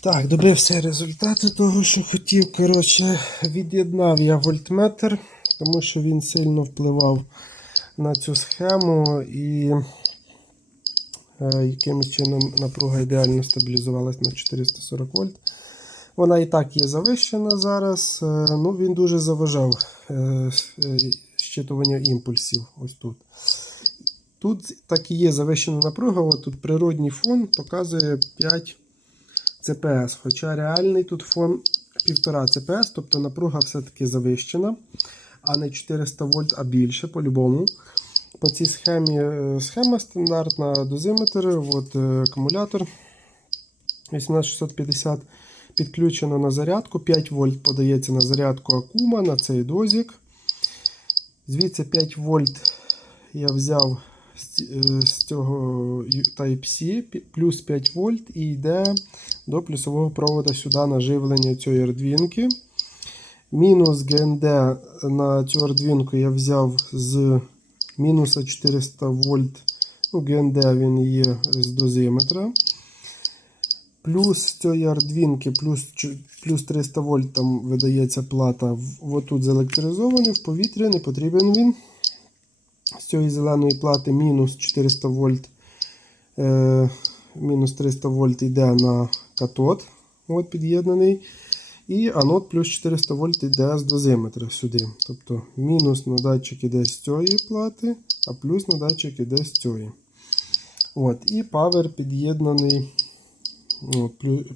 Так, добився результату того, що хотів. Коротше, від'єднав я вольтметр, тому що він сильно впливав на цю схему і е, якимось чином напруга ідеально стабілізувалась на 440 вольт. Вона і так є завищена зараз. е, Ну, він дуже заважав с- е, щитування імпульсів. Ось тут. Тут так і є завищена напруга. От тут природній фон показує 5 CPS, хоча реальний тут фон 1,5 CPS, тобто напруга все-таки завищена, а не 400 вольт, а більше по-любому. По цій схемі е, схема стандартна дозиметр, от, е, акумулятор 18650 підключено на зарядку, 5 вольт подається на зарядку акума на цей дозік. Звідси 5 вольт я взяв з, е, цього Type-C плюс 5 вольт і йде до плюсового провода сюди на живлення цієї ардвінки. Мінус ГНД на цю ардвінку я взяв з мінуса 400 вольт. Ну, ГНД він є з дозиметра. Плюс цієї ардвінки, плюс, плюс 300 вольт там видається плата. Отут заелектризований, в повітря не потрібен він. Цієї зеленої плати мінус 400 вольт, е, мінус 300 вольт йде на катод, от під'єднаний. І анод плюс 400 вольт йде з дозиметра сюди. Тобто мінус на датчик іде з цієї плати, а плюс на датчик іде з цієї. От, і павер під'єднаний.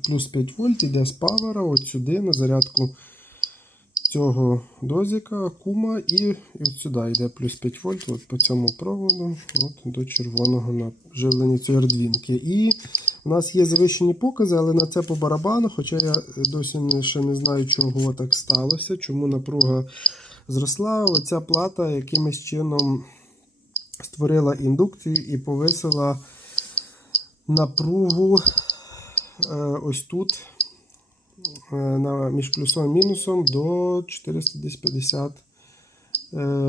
Плюс 5 вольт йде з павера от сюди на зарядку цього дозіка, кума, і, і сюди йде плюс 5 вольт от по цьому проводу от до червоного на цієї ардвінки. І у нас є завищені покази, але на це по барабану, хоча я досі ще не знаю, чого так сталося, чому напруга зросла. Оця плата якимось чином створила індукцію і повисила напругу е, ось тут на, між плюсом і мінусом до 450 е,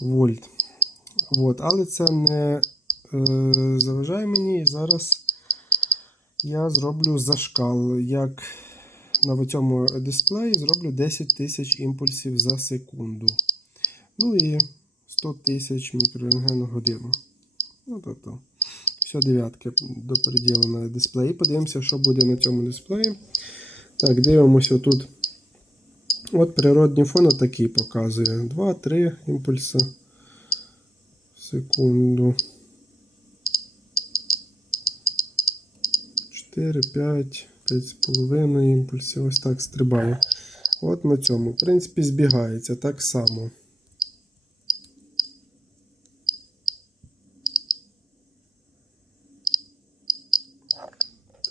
вольт. От, але це не е, заважає мені. І зараз я зроблю зашкал. Як на цьому дисплеї зроблю 10 тисяч імпульсів за секунду. Ну і 100 тисяч мікрорентген годину. Ну, тобто, все дев'ятки до переділу на дисплеї. Подивимося, що буде на цьому дисплеї. Так, дивимося тут. От природний фон такий показує. 2-3 імпульси секунду. 4, 5, 5,5 імпульсів. Ось так стрибає. От на цьому. В принципі, збігається так само.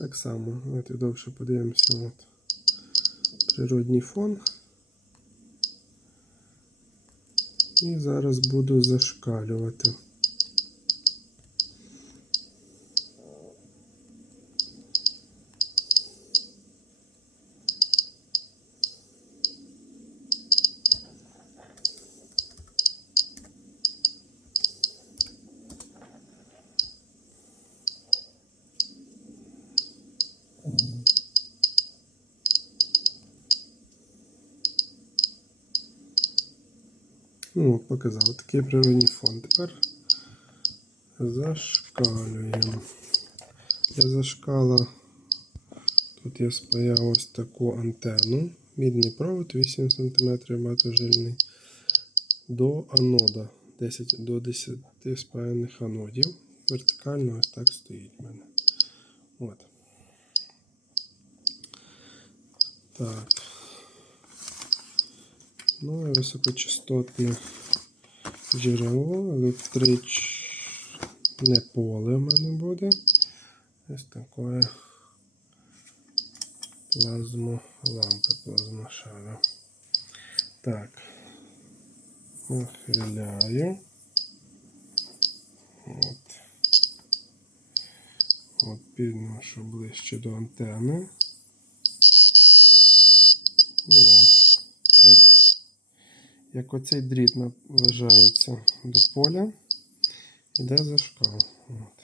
Так само. Давайте довше подивимося. От. Природній фон. І зараз буду зашкалювати. Ну, от показав такий природний фон. Тепер зашкалюємо. Для зашкала тут я спаяв ось таку антенну. Мідний провод 8 см багатожильний до анода. 10, до 10 спаяних анодів. Вертикально ось так стоїть в мене. От. Так. Ну і високочастотне джерело, електричне поле в мене буде. Ось таке плазмо лампа, плазма шара. Так. Нахиляю. От. От підношу ближче до антени. От як оцей дріт наближається до поля, йде за шкал. От.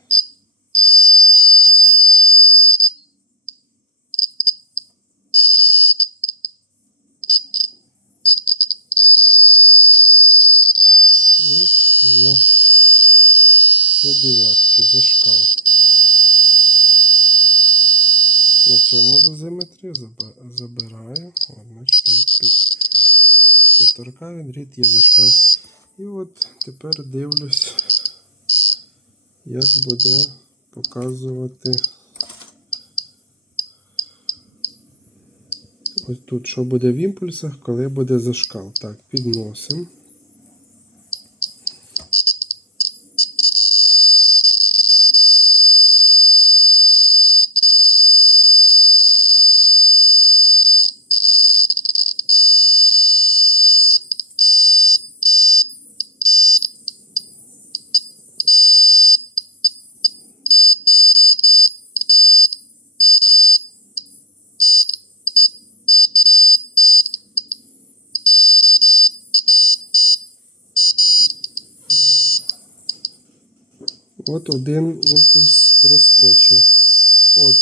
От вже все дев'ятки зашкал. На цьому дозиметрі забираю. Одначе під от під рід є зашкав. І от тепер дивлюсь, як буде показувати. Ось тут, що буде в імпульсах, коли буде зашкал. Так, підносимо. От один імпульс проскочив. От.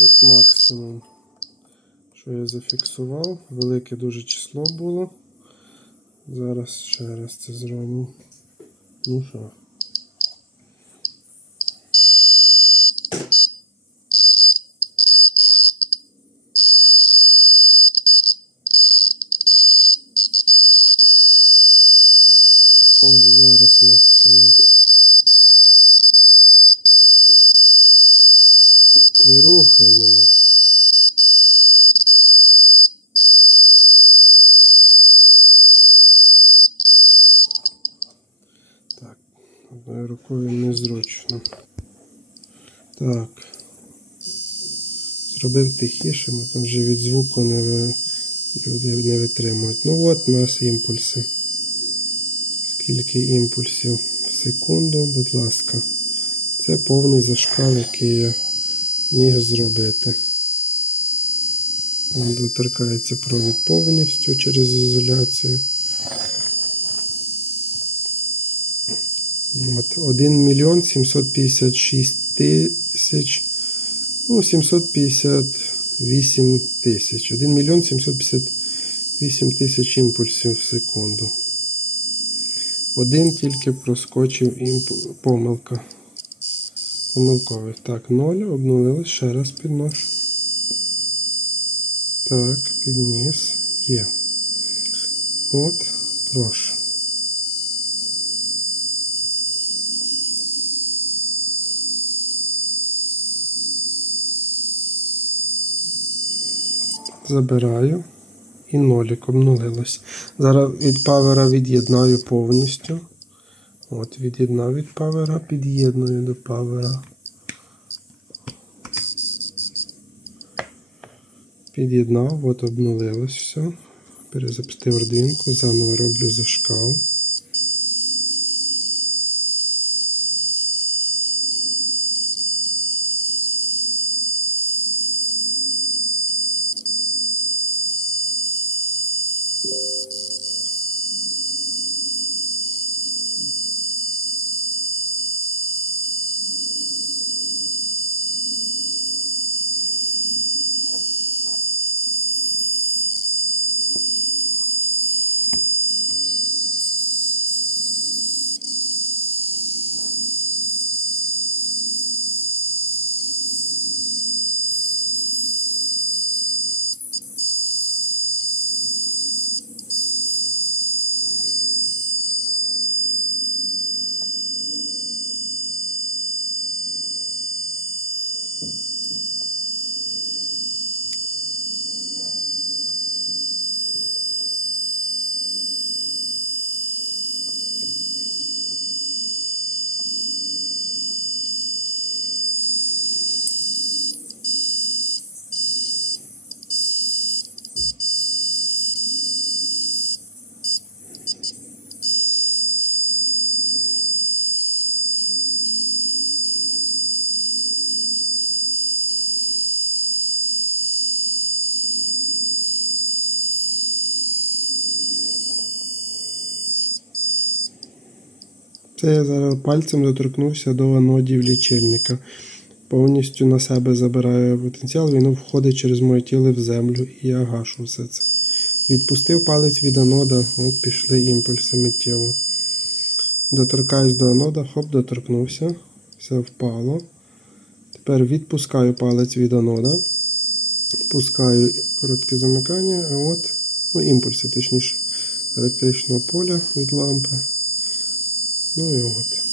От максимум. Що я зафіксував. Велике дуже число було. Зараз ще раз це зробимо. Ну що. Ось зараз максимум. Не рухай мене. Так, одною рукою незручно. Так. Зробив тихіше, бо там вже від звуку не ви... люди не витримують. Ну от у нас імпульси. Скільки імпульсів в секунду, будь ласка. Це повний зашкал, який я міг зробити. Він доторкається провід повністю через ізоляцію. От, 1 мільйон 756 тисяч. Ну, 758 тисяч. 1 мільйон 758 тисяч імпульсів в секунду. Один тільки проскочив імп... помилка. Помилковий. Так, 0 обнулилось. Ще раз підношу. Так, підніс. Є. От, прошу. Забираю. І нолік обнулилось. Зараз від павера від'єднаю повністю. От, від'єднав від павера, під'єдную до павера. Під'єднав, от обнулилось все. Перезапустив родинку, заново роблю зашкал. Це я зараз пальцем доторкнувся до анодів лічильника. Повністю на себе забираю потенціал, він входить через моє тіло в землю і я гашу все це. Відпустив палець від анода, от пішли імпульси миттєво. Доторкаюсь до анода, хоп, доторкнувся, все впало. Тепер відпускаю палець від анода. Пускаю коротке замикання, а от, ну, імпульси, точніше, електричного поля від лампи. Ну і от.